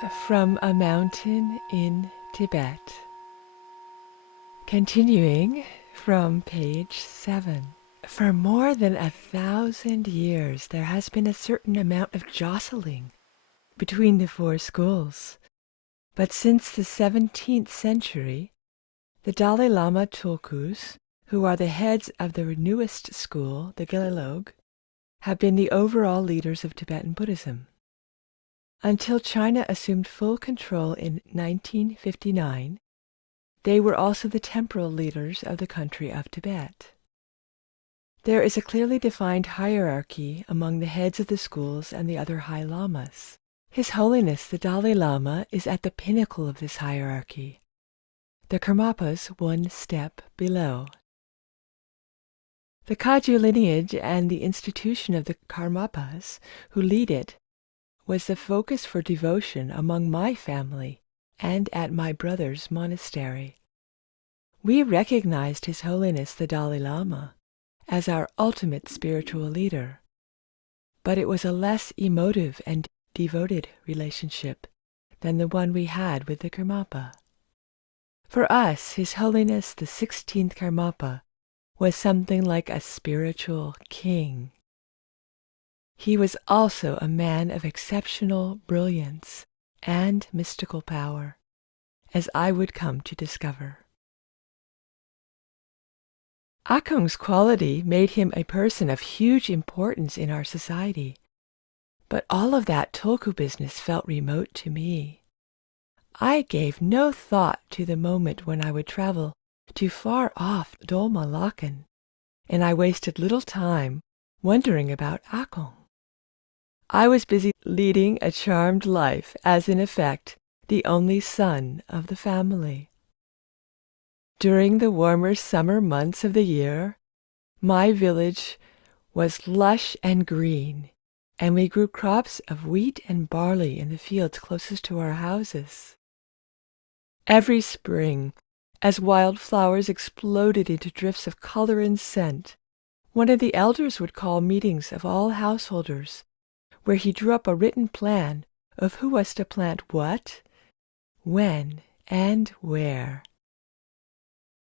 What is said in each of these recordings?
From a mountain in Tibet. Continuing from page 7. For more than 1,000 years there has been a certain amount of jostling between the four schools. But since the 17th century, the Dalai Lama Tulkus, who are the heads of the newest school, the Gelug, have been the overall leaders of Tibetan Buddhism. Until China assumed full control in 1959, they were also the temporal leaders of the country of Tibet. There is a clearly defined hierarchy among the heads of the schools and the other high lamas. His Holiness the Dalai Lama is at the pinnacle of this hierarchy. The Karmapas one step below. The Kagyu lineage and the institution of the Karmapas who lead it was the focus for devotion among my family and at my brother's monastery. We recognized His Holiness the Dalai Lama as our ultimate spiritual leader, but it was a less emotive and devoted relationship than the one we had with the Karmapa. For us, His Holiness the 16th Karmapa was something like a spiritual king. He was also a man of exceptional brilliance and mystical power, as I would come to discover. Akung's quality made him a person of huge importance in our society, but all of that Tulku business felt remote to me. I gave no thought to the moment when I would travel to far-off Dolma Lakan, and I wasted little time wondering about Akung. I was busy leading a charmed life as, in effect, the only son of the family. During the warmer summer months of the year, my village was lush and green, and we grew crops of wheat and barley in the fields closest to our houses. Every spring, as wildflowers exploded into drifts of color and scent, one of the elders would call meetings of all householders, where he drew up a written plan of who was to plant what, when, and where.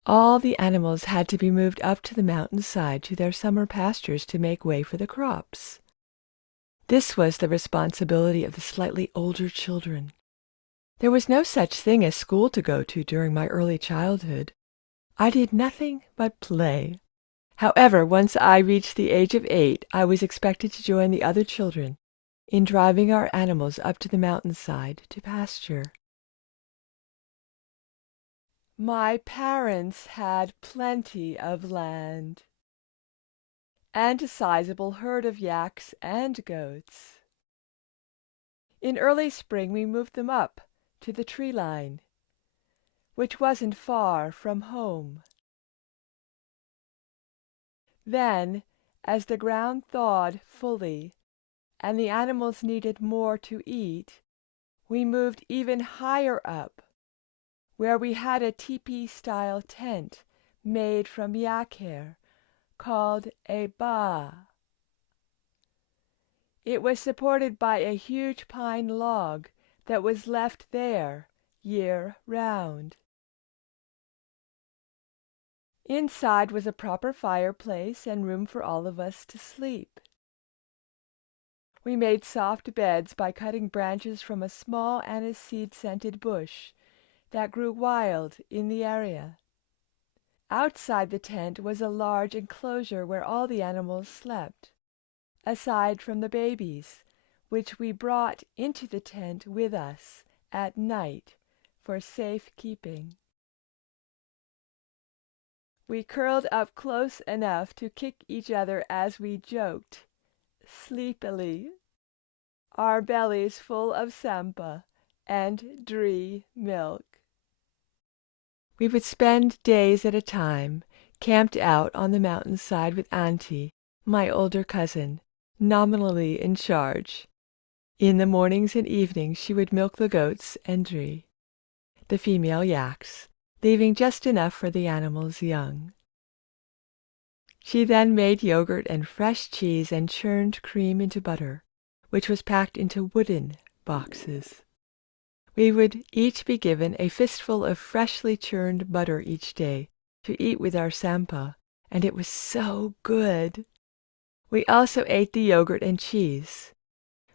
All the animals had to be moved up to the mountainside to their summer pastures to make way for the crops. This was the responsibility of the slightly older children. There was no such thing as school to go to during my early childhood. I did nothing but play. However, once I reached the age of 8, I was expected to join the other children in driving our animals up to the mountainside to pasture. My parents had plenty of land and a sizable herd of yaks and goats. In early spring we moved them up to the tree line, which wasn't far from home. Then, as the ground thawed fully and the animals needed more to eat, we moved even higher up, where we had a teepee-style tent made from yak hair called a ba. It was supported by a huge pine log that was left there year-round. Inside was a proper fireplace and room for all of us to sleep. We made soft beds by cutting branches from a small aniseed-scented bush that grew wild in the area. Outside the tent was a large enclosure where all the animals slept, aside from the babies, which we brought into the tent with us at night for safe keeping. We curled up close enough to kick each other as we joked, sleepily, our bellies full of sampa and dree milk. We would spend days at a time camped out on the mountainside with Auntie, my older cousin, nominally in charge. In the mornings and evenings she would milk the goats and dree, the female yaks, leaving just enough for the animals' young. She then made yogurt and fresh cheese and churned cream into butter, which was packed into wooden boxes. We would each be given a fistful of freshly churned butter each day to eat with our sampa, and it was so good. We also ate the yogurt and cheese.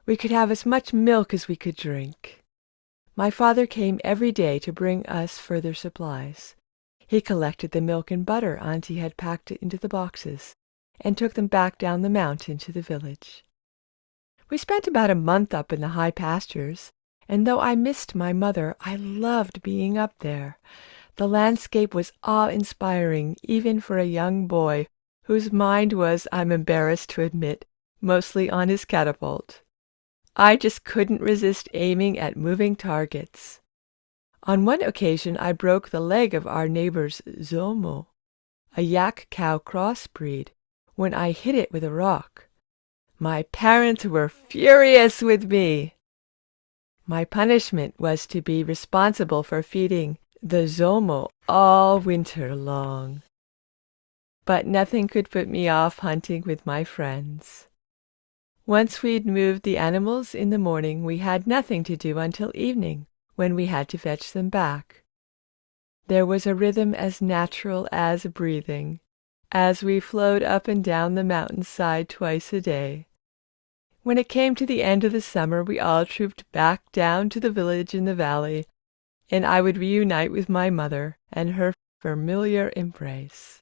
We could have as much milk as we could drink. My father came every day to bring us further supplies. He collected the milk and butter Auntie had packed into the boxes and took them back down the mountain to the village. We spent about a month up in the high pastures, and though I missed my mother, I loved being up there. The landscape was awe-inspiring even for a young boy whose mind was, I'm embarrassed to admit, mostly on his catapult. I just couldn't resist aiming at moving targets. On one occasion I broke the leg of our neighbor's Zomo, a yak-cow crossbreed, when I hit it with a rock. My parents were furious with me. My punishment was to be responsible for feeding the Zomo all winter long. But nothing could put me off hunting with my friends. Once we'd moved the animals in the morning, we had nothing to do until evening, when we had to fetch them back. There was a rhythm as natural as breathing, as we flowed up and down the mountainside twice a day. When it came to the end of the summer, we all trooped back down to the village in the valley, and I would reunite with my mother and her familiar embrace.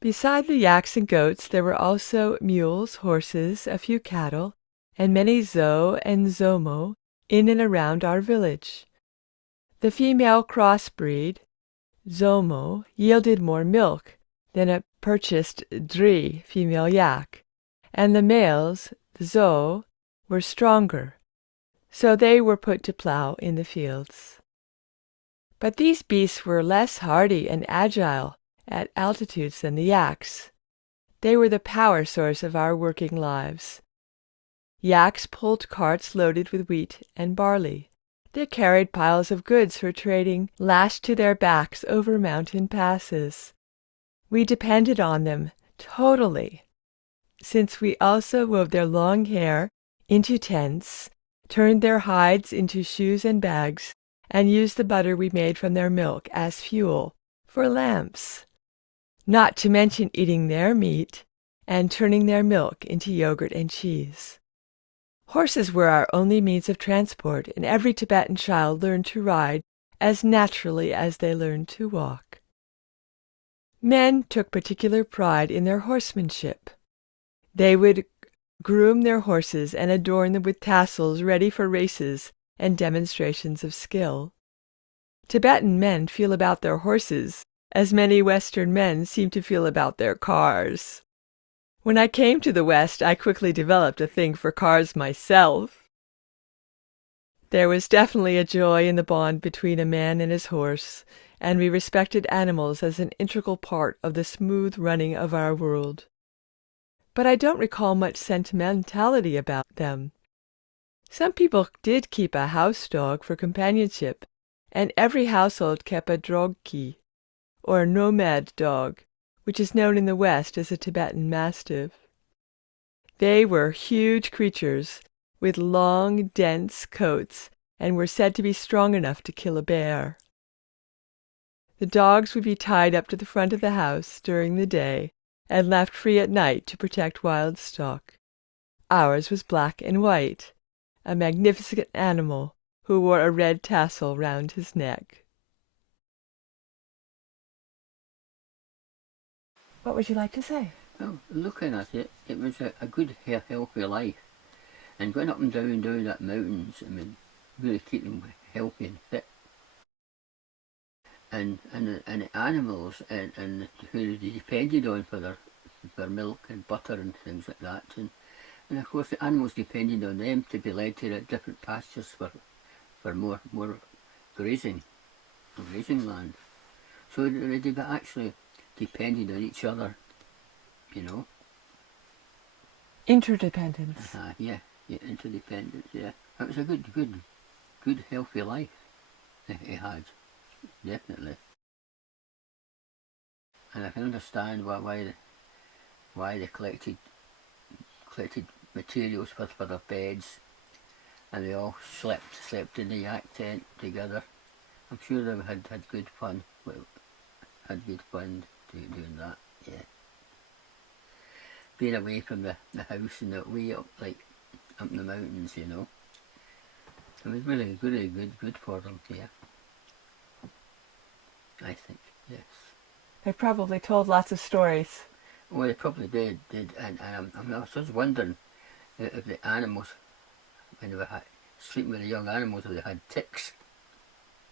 Beside the yaks and goats, there were also mules, horses, a few cattle, and many zo and zomo in and around our village. The female crossbreed, zomo, yielded more milk than a purchased dri female yak, and the males, the zo, were stronger, so they were put to plow in the fields. But these beasts were less hardy and agile at altitudes than the yaks. They were the power source of our working lives. Yaks pulled carts loaded with wheat and barley. They carried piles of goods for trading lashed to their backs over mountain passes. We depended on them totally, since we also wove their long hair into tents, turned their hides into shoes and bags, and used the butter we made from their milk as fuel for lamps. Not to mention eating their meat and turning their milk into yogurt and cheese. Horses were our only means of transport, and every Tibetan child learned to ride as naturally as they learned to walk. Men took particular pride in their horsemanship. They would groom their horses and adorn them with tassels ready for races and demonstrations of skill. Tibetan men feel about their horses as many Western men seem to feel about their cars. When I came to the West, I quickly developed a thing for cars myself. There was definitely a joy in the bond between a man and his horse, and we respected animals as an integral part of the smooth running of our world. But I don't recall much sentimentality about them. Some people did keep a house dog for companionship, and every household kept a drogki, or a nomad dog, which is known in the West as a Tibetan Mastiff. They were huge creatures with long, dense coats and were said to be strong enough to kill a bear. The dogs would be tied up to the front of the house during the day and left free at night to protect wild stock. Ours was black and white, a magnificent animal who wore a red tassel round his neck. What would you like to say? Well, looking at it, it was a good, healthy life. And going up and down that mountains, I mean, really keep them healthy and fit. And the animals and who they depended on for their milk and butter and things like that. And of course the animals depended on them to be led to different pastures for more grazing land. So they actually depended on each other, you know. Interdependence. Yeah, interdependence, yeah. It was a good healthy life he had, definitely. And I can understand why they collected materials for their beds and they all slept in the yak tent together. I'm sure they had good fun. Had good fun doing that. Yeah, being away from the house and that way up up in the mountains, you know. It was really good for them. Yeah, I think yes. They probably told lots of stories. Well, they probably did, and I was just wondering if the animals, when they were sleeping with the young animals, if they had ticks.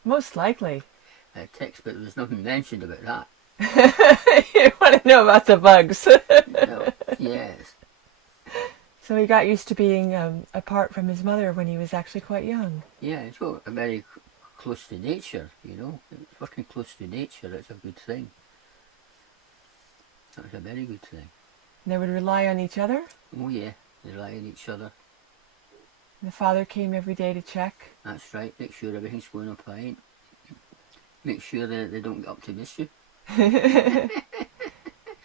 Most likely. Ticks, but there was nothing mentioned about that. You want to know about the bugs. No, yes. So he got used to being apart from his mother when he was actually quite young. Yeah, it's got very close to nature, you know. It's working close to nature, that's a good thing. That's a very good thing. And they would rely on each other. Oh yeah, they rely on each other. And the father came every day to check. That's right, make sure everything's going on fine. Make sure that they don't get up to mischief.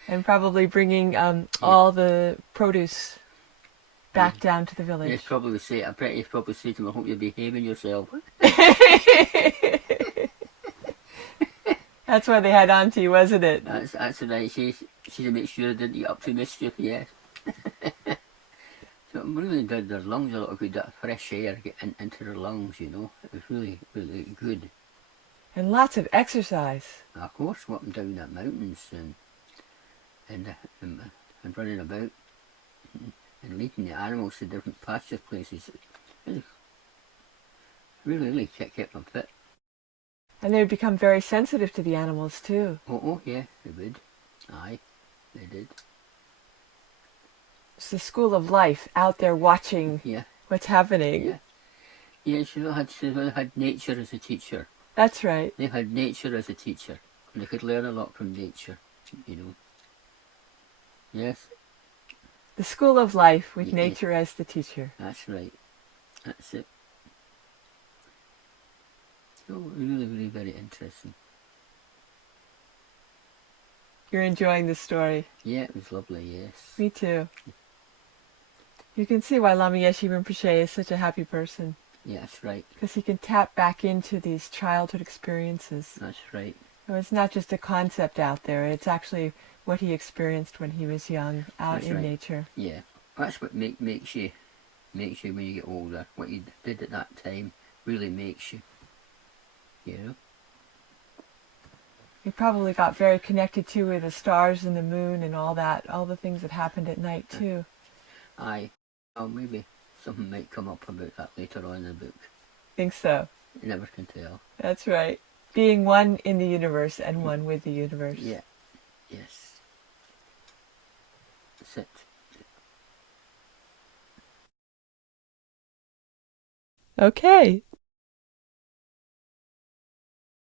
And probably bringing all the produce back down to the village. He'd probably say, I bet he'd probably say to him, I hope you're behaving yourself. That's why they had auntie, wasn't it? That's right, she to make sure they didn't get up to mischief, yes. So it really did their lungs a lot of good, that fresh air getting into their lungs, you know. It was really good. And lots of exercise. Of course, up and down that mountains and running about and leading the animals to different pasture places. It really kept them fit. And they would become very sensitive to the animals too. Oh yeah, they would. Aye, they did. It's the school of life, out there watching what's happening. Yeah. Yeah, she had nature as a teacher. That's right. They had nature as a teacher. And they could learn a lot from nature, you know. Yes. The school of life with nature as the teacher. That's right. That's it. So really very interesting. You're enjoying the story. Yeah, it was lovely, yes. Me too. You can see why Lama Yeshe Rinpoche is such a happy person. Yeah, that's right. Because he can tap back into these childhood experiences. That's right. So it's not just a concept out there, it's actually what he experienced when he was young, out in nature. Yeah, that's what makes you when you get older. What you did at that time really makes you, you know. He probably got very connected too with the stars and the moon and all that, all the things that happened at night too. Aye. Oh, maybe something might come up about that later on in the book. Think so. You never can tell. That's right. Being one in the universe and one with the universe. Yeah. Yes. That's it. Okay.